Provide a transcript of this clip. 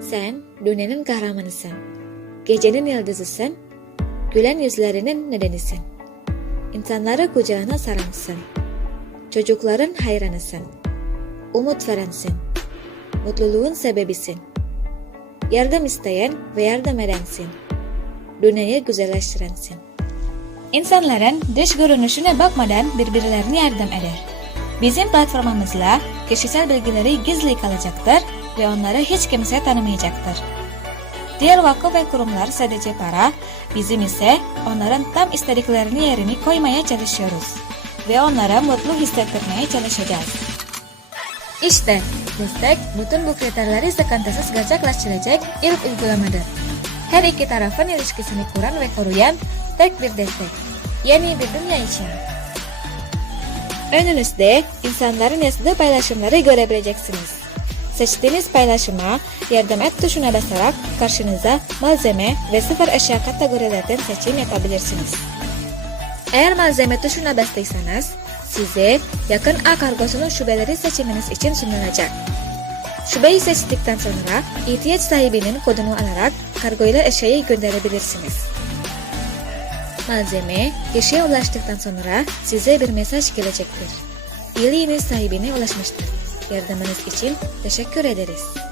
Sen dünyanın kahramanısın. Gecenin yıldızısın. Gülen yüzlerinin nedenisin. İnsanları kucağına saranısın. Çocukların hayranısın. Umut verensin. Mutluluğun sebebisin. Yardım isteyen ve yardım edensin. Dünyayı güzelleştirensin. İnsanların dış görünüşüne bakmadan birbirlerine yardım eder. Bizim platformumuzla kişisel bilgileri gizli kalacaktır ve onları hiç kimse tanımayacaktır. Diğer vakıf ve kurumlar sadece para, bizim ise onların tam istediklerini yerine koymaya çalışıyoruz. Ve onlara mutlu hissettirmeye çalışacağız. İşte destek bütün bu kriterleri sıkıntısız gerçekleştirecek ilk uygulamadır. Her iki tarafın ilişkisini kuran ve koruyan tek bir destek. Yeni bir dünya için. Önünüzde insanların yazdığı paylaşımları görebileceksiniz. Seçtiğiniz paylaşıma yardım et tuşuna basarak karşınıza malzeme ve sıfır eşya kategorilerden seçim yapabilirsiniz. Eğer malzeme tuşuna bastıysanız size yakın A kargosunun şubeleri seçiminiz için sunulacak. Şubeyi seçtikten sonra ihtiyaç sahibinin kodunu alarak kargoyla eşyayı gönderebilirsiniz. Malzeme kişiye ulaştıktan sonra size bir mesaj gelecektir. İyiliğiniz sahibine ulaşmıştır. Yardımınız için teşekkür ederiz.